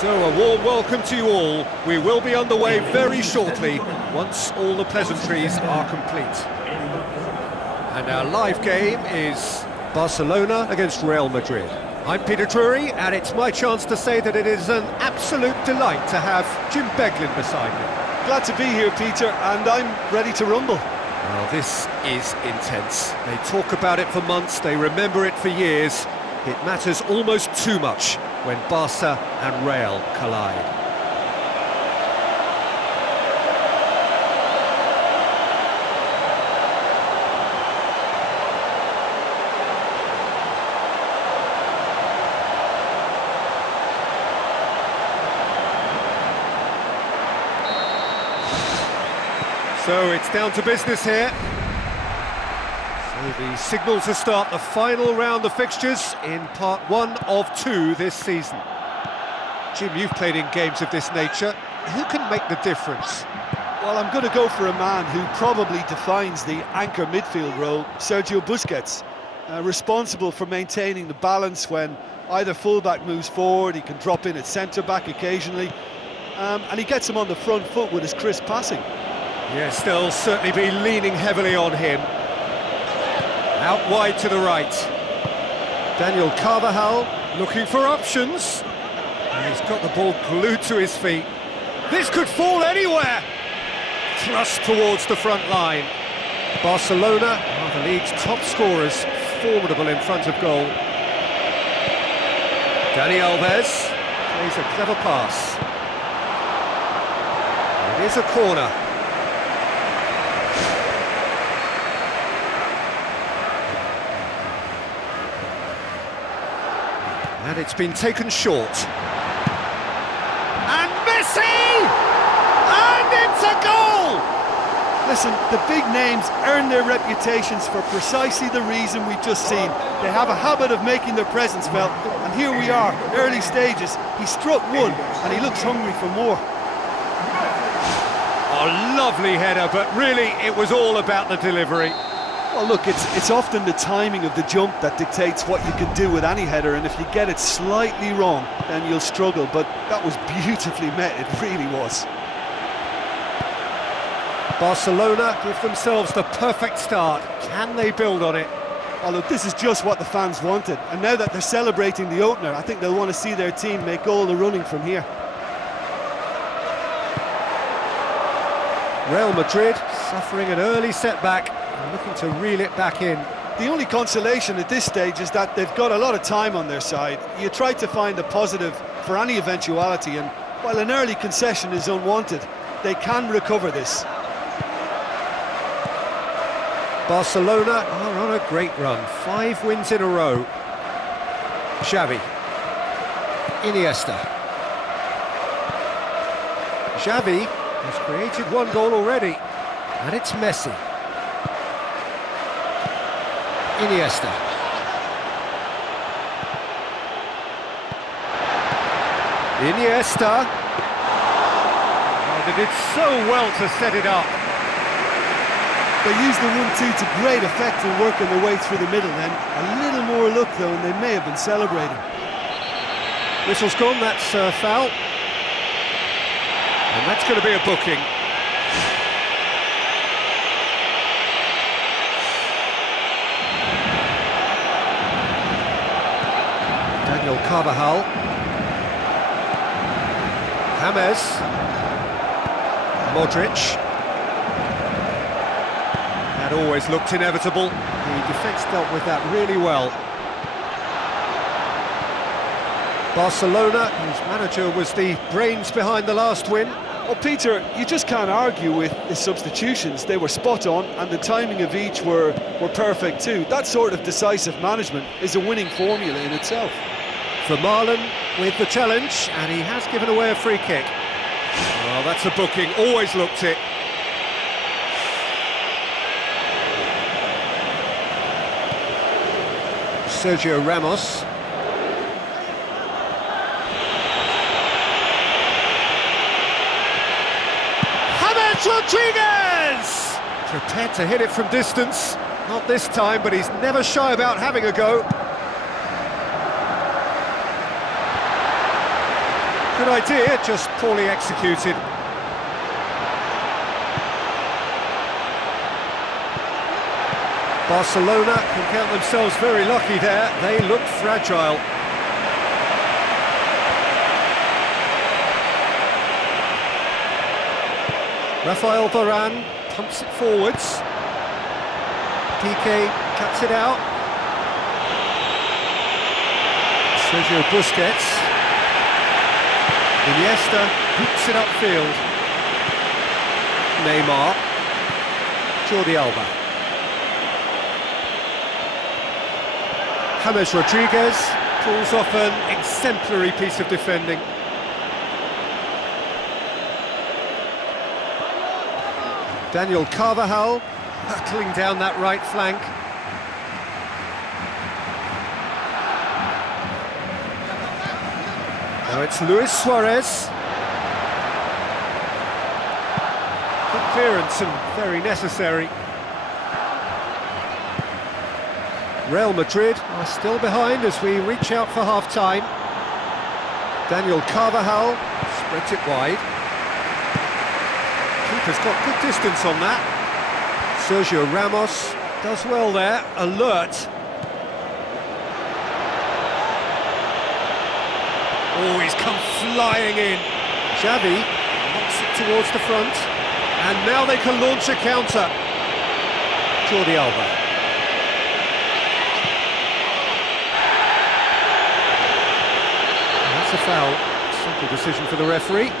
So a warm welcome to you all. We will be underway very shortly, once all the pleasantries are complete. And our live game is Barcelona against Real Madrid. I'm Peter Drury, and it's my chance to say that it is an absolute delight to have Jim Beglin beside me. Glad to be here, Peter, and I'm ready to rumble. Well, this is intense. They talk about it for months, they remember it for years. It matters almost too much when Barca and Real collide. So it's down to business here. So the signal to start the final round of fixtures in part 1 of 2 this season. Jim, you've played in games of this nature. Who can make the difference? Well, I'm going to go for a man who probably defines the anchor midfield role, Sergio Busquets. Responsible for maintaining the balance when either fullback moves forward, he can drop in at centre-back occasionally, and he gets him on the front foot with his crisp passing. Yes, they'll certainly be leaning heavily on him. Out wide to the right. Daniel Carvajal looking for options. And he's got the ball glued to his feet. This could fall anywhere. Thrust towards the front line. Barcelona are the league's top scorers, formidable in front of goal. Dani Alves plays a clever pass. It is a corner. And it's been taken short. And Messi! And it's a goal! Listen, the big names earn their reputations for precisely the reason we've just seen. They have a habit of making their presence felt, and here we are, early stages. He struck one, and he looks hungry for more. A lovely header, but really it was all about the delivery. Well, look, it's often the timing of the jump that dictates what you can do with any header, and if you get it slightly wrong, then you'll struggle, but that was beautifully met, it really was. Barcelona give themselves the perfect start. Can they build on it? Oh, look, this is just what the fans wanted, and now that they're celebrating the opener, I think they'll want to see their team make all the running from here. Real Madrid suffering an early setback, looking to reel it back in. The only consolation at this stage is that they've got a lot of time on their side. You try to find a positive for any eventuality, and while an early concession is unwanted, they can recover this. Barcelona are on a great run, 5 wins in a row. Xavi, Iniesta. Xavi has created 1 goal already, and it's Messi. Iniesta. Iniesta. Oh, they did so well to set it up. They used the 1-2 to great effect in working their way through the middle then. A little more luck though, and they may have been celebrating. Whistle's gone, that's foul. And that's going to be a booking. Daniel Carvajal. James. Modric. That always looked inevitable. The defence dealt with that really well. Barcelona, whose manager was the brains behind the last win. Well, Peter, you just can't argue with the substitutions. They were spot on, and the timing of each were perfect too. That sort of decisive management is a winning formula in itself. For Marlon with the challenge, and he has given away a free kick. Oh, that's a booking, always looked it. Sergio Ramos. James Rodriguez! Prepared to hit it from distance. Not this time, but he's never shy about having a go. Good idea, just poorly executed. Barcelona can count themselves very lucky there. They look fragile. Rafael Varane pumps it forwards. Piqué cuts it out. Sergio Busquets. Iniesta boots it upfield. Neymar. Jordi Alba. James Rodriguez pulls off an exemplary piece of defending. Daniel Carvajal battling down that right flank. Now it's Luis Suarez. Good clearance and very necessary. Real Madrid are still behind as we reach out for half-time. Daniel Carvajal spreads it wide. Keeper's got good distance on that. Sergio Ramos does well there, alert. Oh, he's come flying in. Xavi knocks it towards the front. And now they can launch a counter. Jordi Alba. A foul, simple decision for the referee.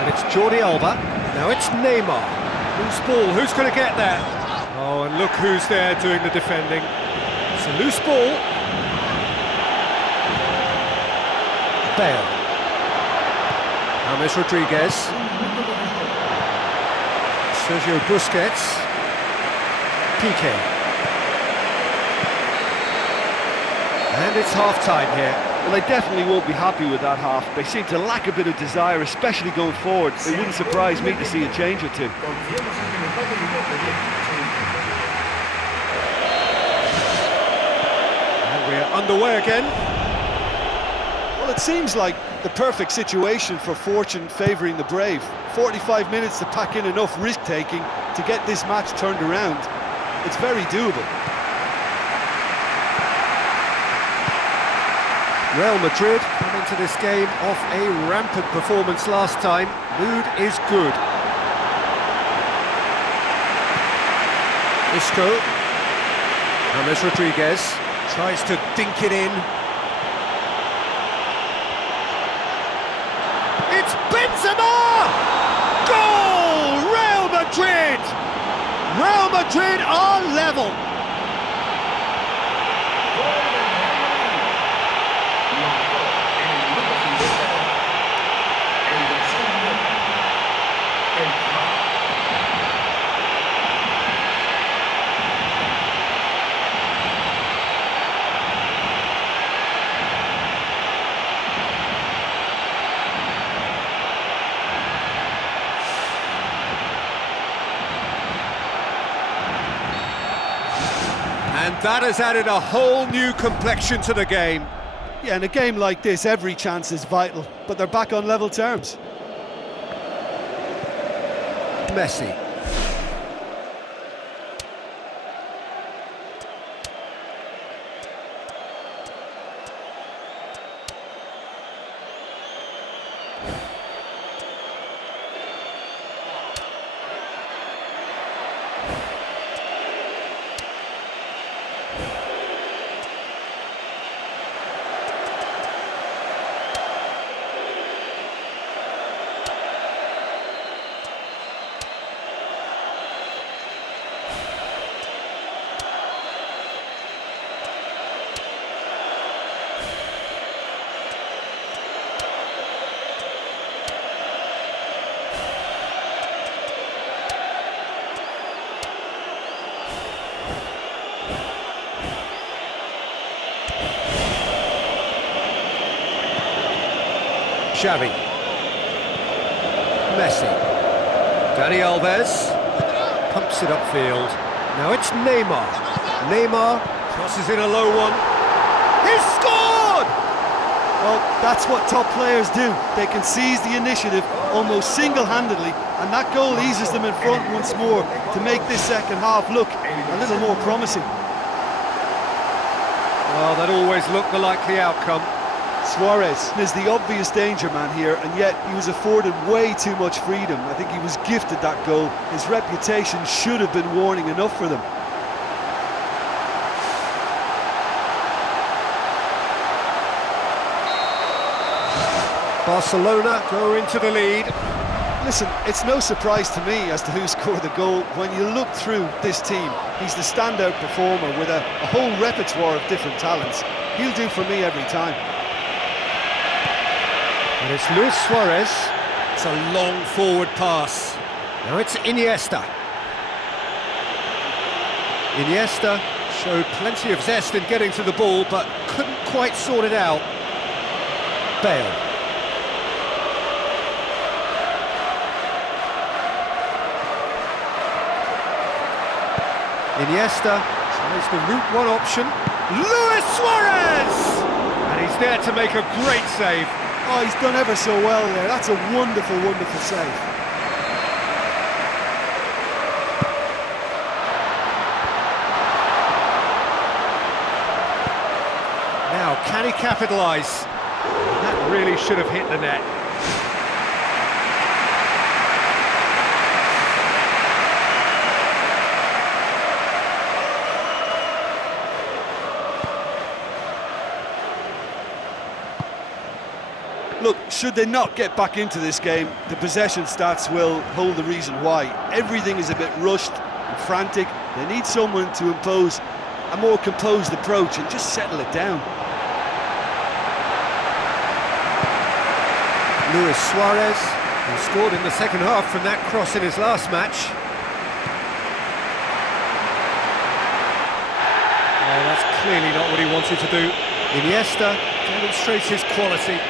And it's Jordi Alba, now it's Neymar. Loose ball, who's going to get there? Oh, and look who's there doing the defending. It's a loose ball. Bale. James Rodriguez. Sergio Busquets. Piqué. And it's half-time here. Well, they definitely won't be happy with that half. They seem to lack a bit of desire, especially going forward. It wouldn't surprise me to see a change or two. And we're underway again. Well, it seems like the perfect situation for fortune favouring the brave. 45 minutes to pack in enough risk-taking to get this match turned around. It's very doable. Real Madrid come into this game off a rampant performance last time. Mood is good. Isco. James Rodriguez tries to dink it in. It's Benzema! Goal! Real Madrid! Real Madrid are level. And that has added a whole new complexion to the game. Yeah, in a game like this, every chance is vital, but they're back on level terms. Messi. Xavi. Messi. Dani Alves. Pumps it upfield. Now it's Neymar. Neymar crosses in a low one. He's scored! Well, that's what top players do. They can seize the initiative almost single-handedly, and that goal eases them in front once more to make this second half look a little more promising. Well, that always looked the likely outcome. Suarez is the obvious danger man here, and yet he was afforded way too much freedom. I think he was gifted that goal. His reputation should have been warning enough for them. Barcelona go into the lead. Listen, it's no surprise to me as to who scored the goal. When you look through this team, he's the standout performer with a whole repertoire of different talents. He'll do for me every time. And it's Luis Suarez. It's a long forward pass. Now it's Iniesta. Iniesta showed plenty of zest in getting to the ball, but couldn't quite sort it out. Bale. Iniesta tries the route one option. Luis Suarez! And he's there to make a great save. Oh, he's done ever so well there. That's a wonderful, wonderful save. Now, can he capitalise? That really should have hit the net. Look, should they not get back into this game, the possession stats will hold the reason why. Everything is a bit rushed and frantic. They need someone to impose a more composed approach and just settle it down. Luis Suarez, who scored in the second half from that cross in his last match. Oh, that's clearly not what he wanted to do. Iniesta demonstrates his quality.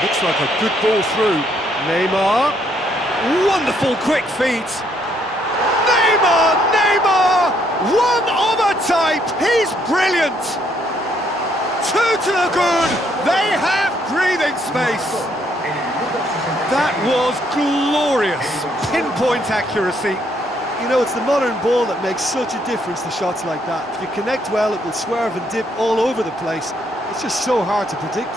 Looks like a good ball through. Neymar. Wonderful quick feet. Neymar! Neymar! One of a type! He's brilliant! Two to the good! They have breathing space! That was glorious! Pinpoint accuracy. You know, it's the modern ball that makes such a difference to shots like that. If you connect well, it will swerve and dip all over the place. It's just so hard to predict.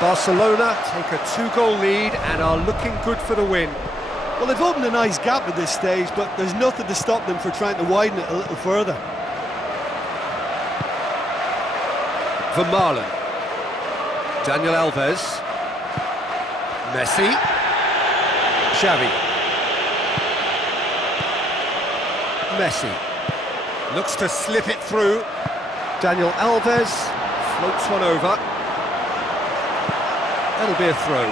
Barcelona take a 2-goal lead and are looking good for the win. Well, they've opened a nice gap at this stage, but there's nothing to stop them from trying to widen it a little further. Vermaelen. Daniel Alves. Messi. Xavi. Messi. Looks to slip it through. Daniel Alves floats one over. That'll be a throw.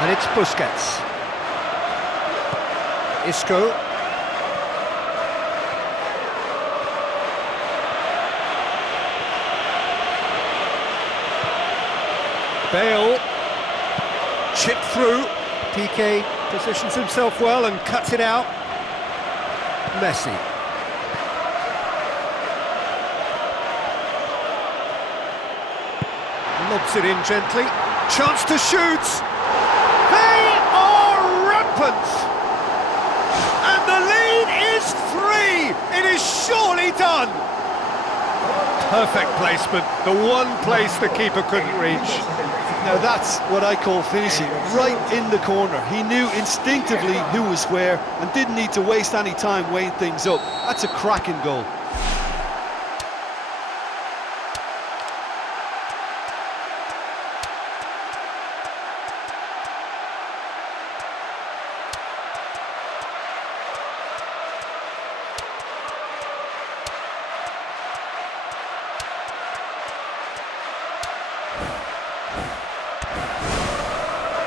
And it's Busquets. Isco. Bale. Chip through. Piqué positions himself well and cuts it out. Messi. Lobs it in gently. Chance to shoot. They are rampant. And the lead is 3. It is surely done. Perfect placement. The one place the keeper couldn't reach. Now that's what I call finishing, right in the corner. He knew instinctively who was where and didn't need to waste any time weighing things up. That's a cracking goal.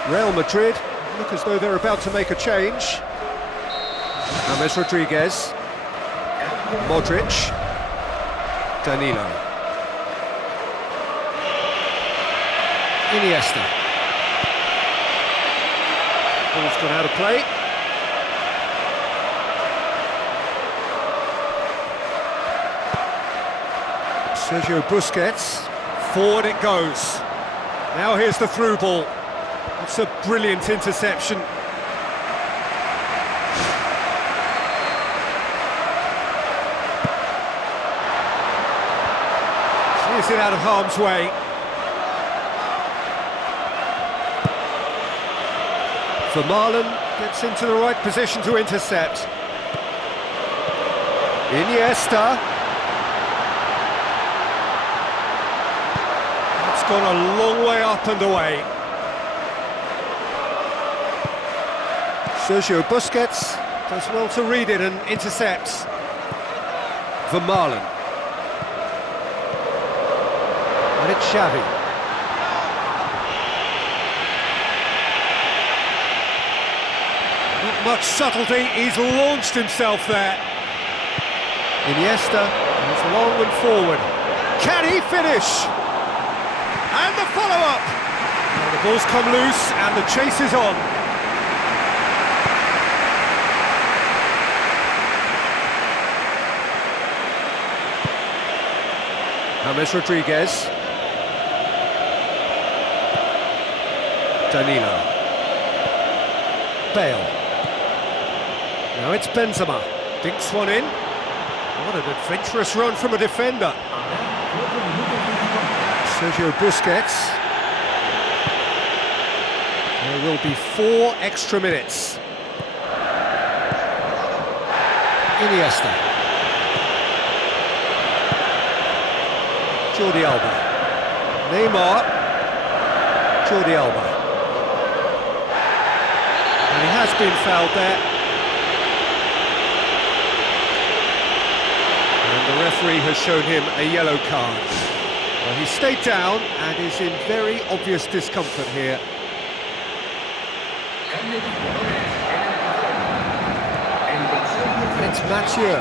Real Madrid look as though they're about to make a change. James Rodriguez. Modric. Danilo. Iniesta. Ball's gone out of play. Sergio Busquets. Forward it goes. Now here's the through ball. It's a brilliant interception. Clears it out of harm's way. Vermaelen gets into the right position to intercept. Iniesta. It's gone a long way up and away. Sergio Busquets does well to read it and intercepts. Vermaelen. And it's Xavi. Not much subtlety, he's launched himself there. Iniesta is long and forward. Can he finish? And the follow-up! Well, the ball's come loose and the chase is on. James Rodriguez. Danilo. Bale. Now it's Benzema. Dinks one in. What an adventurous run from a defender. Sergio Busquets. There will be 4 extra minutes. Iniesta. Jordi Alba. Neymar. Jordi Alba. And he has been fouled there. And the referee has shown him a yellow card. Well, he stayed down and is in very obvious discomfort here. And it's Mathieu.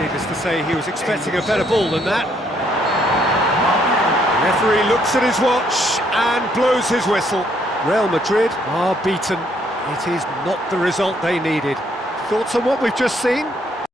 Needless to say, he was expecting a better ball than that. The referee looks at his watch and blows his whistle. Real Madrid are beaten. It is not the result they needed. Thoughts on what we've just seen?